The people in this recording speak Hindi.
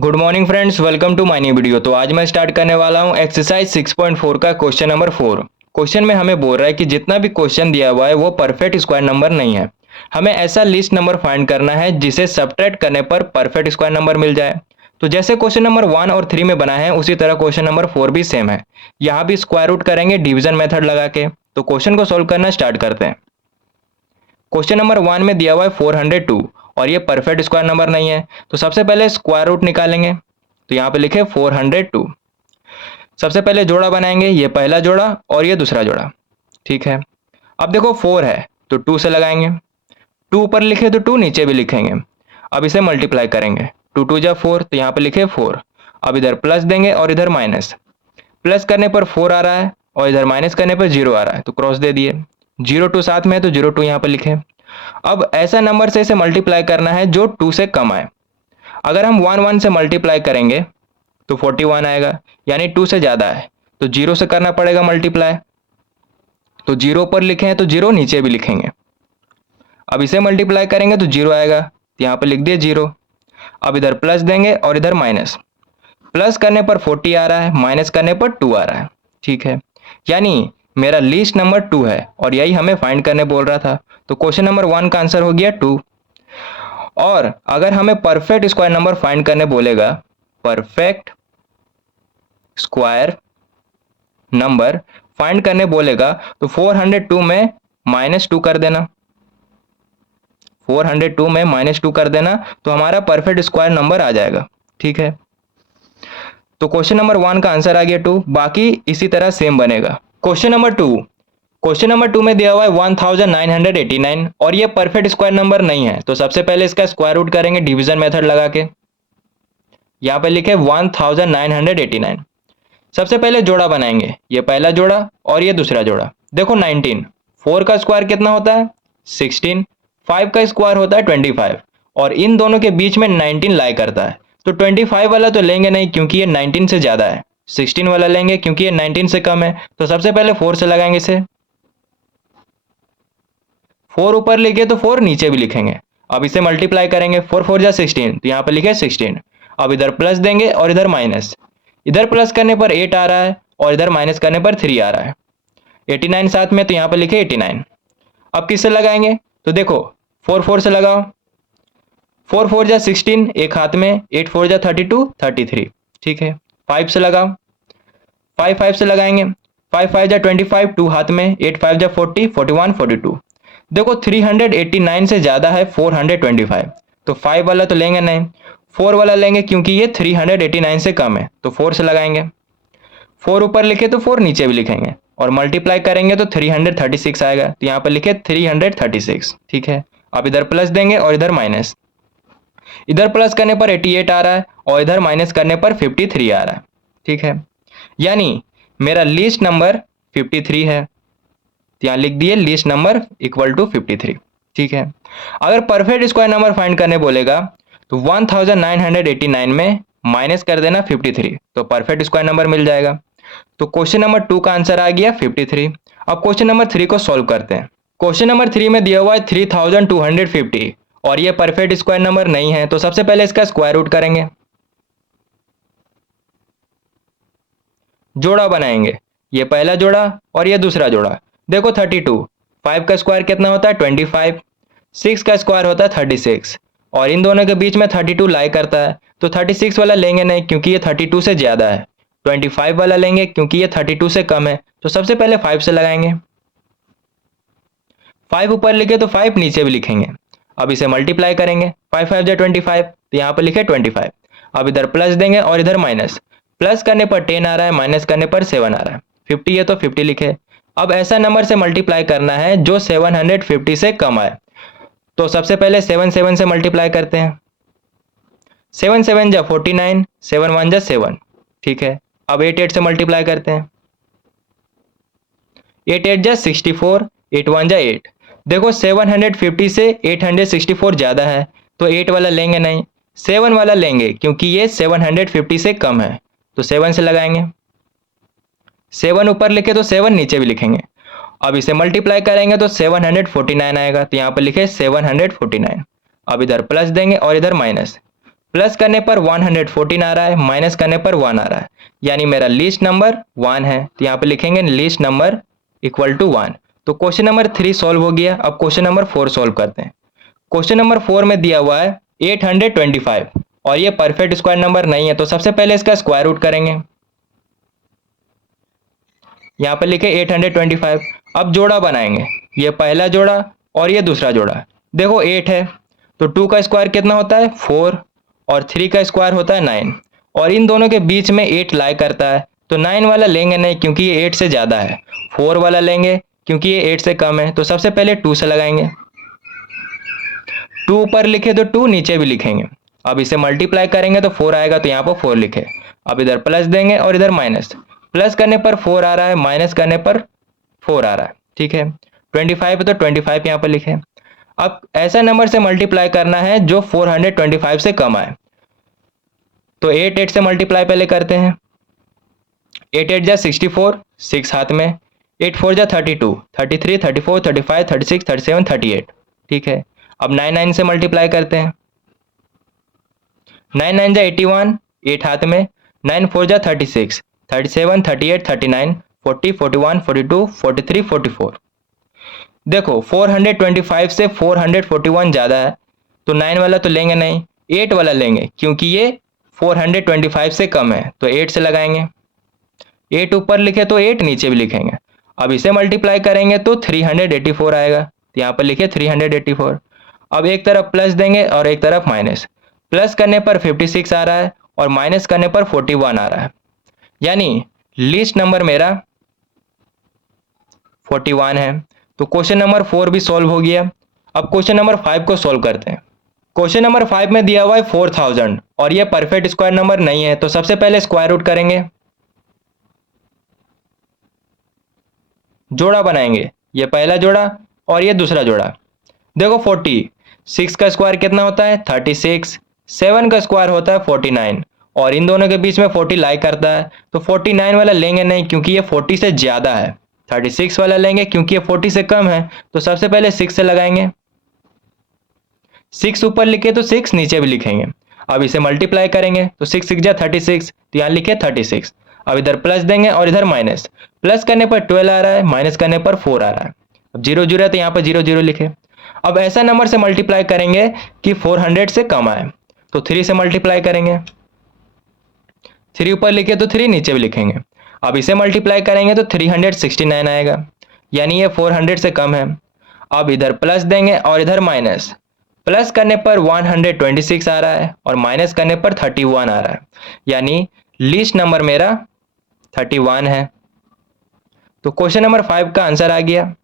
Good morning friends, welcome to my new video. तो आज मैं स्टार्ट करने वाला हूं एक्सरसाइज 6.4 का क्वेश्चन नंबर 4। क्वेश्चन में हमें बोल रहा है कि जितना भी क्वेश्चन दिया हुआ है वो परफेक्ट स्क्वायर नंबर नहीं है। हमें ऐसा लिस्ट नंबर फाइंड करना है जिसे सब्ट्रैक्ट करने पर परफेक्ट स्क्वायर नंबर मिल जाए। तो जैसे क्वेश्चन नंबर 1 और 3 में बना है उसी तरह क्वेश्चन नंबर 4 भी सेम है। यहाँ भी स्क्वायर रूट करेंगे डिवीजन मेथड लगा के। तो क्वेश्चन को सोल्व करना स्टार्ट करते हैं। क्वेश्चन नंबर 1 में दिया हुआ है 402 और ये परफेक्ट स्क्वायर नंबर नहीं है। तो सबसे पहले स्क्वायर रूट निकालेंगे। तो यहाँ पे लिखे 402। सबसे पहले जोड़ा बनाएंगे, ये पहला जोड़ा और ये दूसरा जोड़ा। ठीक है, अब देखो 4 है तो 2 से लगाएंगे। 2 ऊपर लिखे तो 2 नीचे भी लिखेंगे। अब इसे मल्टीप्लाई करेंगे। 2 2 जा 4, तो यहाँ पे लिखे 4। अब इधर प्लस देंगे और इधर माइनस। प्लस करने पर 4 आ रहा है और इधर माइनस करने पर 0 आ रहा है, तो क्रॉस दे दिए। 02 साथ में है तो 02 यहाँ पे लिखे। अब ऐसा नंबर से इसे मल्टीप्लाई करना है जो 2 से कम आए। अगर हम 1 1 से मल्टीप्लाई करेंगे तो 41 आएगा, यानी 2 से ज़्यादा है तो 0 से करना पड़ेगा मल्टीप्लाई। तो 0 पर लिखे हैं तो 0 नीचे भी लिखेंगे। अब इसे मल्टीप्लाई करेंगे तो 0 आएगा, तो यहाँ पर लिख दिए 0। अब इधर प्लस देंगे और इधर माइनस। प्लस करने पर 40 आ रहा है, माइनस करने पर 2 आ रहा है। ठीक है, यानी मेरा लीस्ट नंबर 2 है और यही हमें फाइंड करने बोल रहा था। तो क्वेश्चन नंबर 1 का आंसर हो गया 2। और अगर हमें परफेक्ट स्क्वायर नंबर फाइंड करने बोलेगा, परफेक्ट स्क्वायर नंबर फाइंड करने बोलेगा तो 402 में -2 कर देना। 402 में -2 कर देना तो हमारा परफेक्ट स्क्वायर नंबर आ जाएगा। ठीक है, तो क्वेश्चन नंबर 1 का आंसर आ गया 2। बाकी इसी तरह सेम बनेगा। Question number 2। क्वेश्चन नंबर 2 में दिया हुआ है 1989 और ये परफेक्ट स्क्वायर नंबर नहीं है। तो सबसे पहले इसका स्क्वायर रूट करेंगे डिवीजन मेथड लगा के। यहाँ पे लिखे 1989। सबसे पहले जोड़ा बनाएंगे, ये पहला जोड़ा और ये दूसरा जोड़ा। देखो 19, 4 का स्क्वायर कितना होता है 16, 5 का स्क्वायर होता है 25 और इन दोनों के बीच में 19 लाई करता है। तो 25 वाला तो लेंगे नहीं क्योंकि ये 19 से ज़्यादा है। 16 वाला लेंगे क्योंकि ये 19 से कम है। तो सबसे पहले 4 से लगाएंगे इसे। 4 ऊपर लिखे तो 4 नीचे भी लिखेंगे। अब इसे मल्टीप्लाई करेंगे। 4 4 जा 16, तो यहाँ पर लिखे 16। अब इधर प्लस देंगे और इधर माइनस। इधर प्लस करने पर 8 आ रहा है और इधर माइनस करने पर 3 आ रहा है। 89 साथ में, तो यहाँ पर लिखे 89। अब किससे लगाएंगे तो देखो 4 4 से लगाओ। 4 4 जा 16, एक हाथ में, 8 4 जा 32, 33। ठीक है, 5 से लगाओ। 5 5 से लगाएंगे। 5 5 जा 25, 2 हाथ में, 8 5 जा 40, 41 42। देखो 389 से ज़्यादा है 425, तो 5 वाला तो लेंगे नहीं, 4 वाला लेंगे क्योंकि ये 389 से कम है। तो 4 से लगाएंगे। 4 ऊपर लिखे तो 4 नीचे भी लिखेंगे और मल्टीप्लाई करेंगे तो 336 आएगा, तो यहाँ पर लिखे 336। ठीक है, अब इधर प्लस देंगे और इधर माइनस। इधर प्लस करने पर 88 आ रहा है और इधर माइनस करने पर 53 आ रहा है। ठीक है, यानी मेरा लीस्ट नंबर 53 है। यहाँ लिख दिए लीस्ट नंबर इक्वल टू 53। ठीक है, अगर परफेक्ट स्क्वायर नंबर फाइंड करने बोलेगा तो 1989 में माइनस कर देना 53, तो परफेक्ट स्क्वायर नंबर मिल जाएगा। तो क्वेश्चन नंबर 2 का आंसर आ गया 53। अब क्वेश्चन नंबर 3 को सॉल्व करते हैं। क्वेश्चन नंबर 3 में दिया हुआ है 3250 और ये परफेक्ट स्क्वायर नंबर नहीं है। तो सबसे पहले इसका स्क्वायर रूट करेंगे, जोड़ा बनाएंगे, ये पहला जोड़ा और ये दूसरा जोड़ा। देखो 32, 5 का स्क्वायर कितना होता है 25, 6 का स्क्वायर होता है 36 और इन दोनों के बीच में 32 लाई करता है। तो 36 वाला लेंगे नहीं क्योंकि ये 32 से ज़्यादा है। 25 वाला लेंगे क्योंकि ये 32 से कम है। तो सबसे पहले 5 से लगाएंगे। 5 ऊपर लिखे तो 5 नीचे भी लिखेंगे। अब इसे मल्टीप्लाई करेंगे। 5 5 जा 25, तो यहाँ पर लिखे 25। अब इधर प्लस देंगे और इधर माइनस। प्लस करने पर 10 आ रहा है, माइनस करने पर 7 आ रहा है। 50 है तो 50 लिखे। अब ऐसा नंबर से मल्टीप्लाई करना है जो 750 से कम आए। तो सबसे पहले 7 7 से मल्टीप्लाई करते हैं। 7 7 जा 49, 7 1 जा 7। ठीक है, अब 8 8 से मल्टीप्लाई करते हैं। 8 8 जा 64, 8 1 जा 8। देखो 750 से 864 ज़्यादा है तो 8 वाला लेंगे नहीं, 7 वाला लेंगे क्योंकि ये 750 से कम है। तो 7 से लगाएंगे। 7 ऊपर लिखे तो 7 नीचे भी लिखेंगे। अब इसे मल्टीप्लाई करेंगे तो 749 आएगा, तो यहाँ पर लिखे 749। अब इधर प्लस देंगे और इधर माइनस। प्लस करने पर 114 आ रहा है, माइनस करने पर 1 आ रहा है, यानी मेरा लीस्ट नंबर 1 है। तो यहाँ पे लिखेंगे लीस्ट नंबर इक्वल टू 1। तो क्वेश्चन नंबर 3 सॉल्व हो गया। अब क्वेश्चन नंबर 4 सॉल्व करते हैं। क्वेश्चन नंबर 4 में दिया हुआ है 825 और ये परफेक्ट स्क्वायर नंबर नहीं है, तो सबसे पहले इसका स्क्वायर रूट करेंगे। यहाँ पे लिखे 825। अब जोड़ा बनाएंगे, ये पहला जोड़ा और ये दूसरा जोड़ा। देखो 8 है तो 2 का स्क्वायर कितना होता है 4 और 3 का स्क्वायर होता है 9 और इन दोनों के बीच में 8 लाई करता है, तो 9 वाला लेंगे नहीं क्योंकि ये 8 से ज़्यादा है। 4 वाला लेंगे क्योंकि ये 8 से कम है, तो सबसे पहले 2 से लगाएंगे। 2 ऊपर लिखे तो 2 नीचे भी लिखेंगे। अब इसे मल्टीप्लाई करेंगे तो 4 आएगा, तो यहाँ पर 4 लिखे। अब इधर प्लस देंगे और इधर माइनस। प्लस करने पर 4 आ रहा है, माइनस करने पर 4 आ रहा है, ठीक है। 25 तो 25 यहाँ पर लिखे। अब ऐसा नंबर से मल्टीप्लाई करना है जो 425 से कम आए, तो 8 से मल्टीप्लाई पहले करते हैं। 8 जा 64, 6 हाथ में। 8 4 जा 32, 33, 34, 35, 36, 37, 38, ठीक है। अब 9 से मल्टीप्लाई करते हैं। 9 जा 81, 8 हाथ में। 9 4 जा 36, 37, 38, 39, 40, 41, 42, 43, 44। देखो 425 से 441 ज़्यादा है, तो 9 वाला तो लेंगे नहीं, 8 वाला लेंगे क्योंकि ये 425 से कम है, तो 8 से लगाएंगे। 8 ऊपर लिखे तो 8 नीचे भी लिखेंगे। अब इसे मल्टीप्लाई करेंगे तो 384 आएगा, तो यहाँ पर लिखे 384। अब एक तरफ प्लस देंगे और एक तरफ माइनस। प्लस करने पर 56 आ रहा है और माइनस करने पर 41 आ रहा है, यानी लीस्ट नंबर मेरा 41 है। तो क्वेश्चन नंबर 4 भी सॉल्व हो गया। अब क्वेश्चन नंबर 5 को सॉल्व करते हैं। क्वेश्चन नंबर 5 में दिया हुआ है 4000 और ये परफेक्ट स्क्वायर नंबर नहीं है, तो सबसे पहले स्क्वायर रूट करेंगे, जोड़ा बनाएंगे, ये पहला जोड़ा और ये दूसरा जोड़ा। देखो 46 का स्क्वायर कितना होता है 36, 7 का स्क्वायर होता है 49 और इन दोनों के बीच में 40 लाई करता है, तो 49 वाला लेंगे नहीं क्योंकि ये 40 से ज़्यादा है। 36 वाला लेंगे क्योंकि ये 40 से कम है, तो सबसे पहले 6 से लगाएंगे। 6 ऊपर लिखे तो 6 नीचे भी लिखेंगे। अब इसे मल्टीप्लाई करेंगे तो 6 6 जा 36, तो यहाँ लिखे 36। अब इधर प्लस देंगे और इधर माइनस। प्लस करने पर 12 आ रहा है, माइनस करने पर 4 आ रहा है। अब 0 0 है तो यहाँ पर 0 0 लिखे। अब ऐसा नंबर से मल्टीप्लाई करेंगे कि 400 से कम आए, तो 3 से मल्टीप्लाई करेंगे। 3 ऊपर लिखे तो 3 नीचे भी लिखेंगे। अब इसे मल्टीप्लाई करेंगे तो 369 आएगा, यानी ये 400 से कम है। अब इधर प्लस देंगे और इधर माइनस। प्लस करने पर 126 आ रहा है और माइनस करने पर 31 आ रहा है, यानी लीस्ट नंबर मेरा 31 है। तो क्वेश्चन नंबर 5 का आंसर आ गया।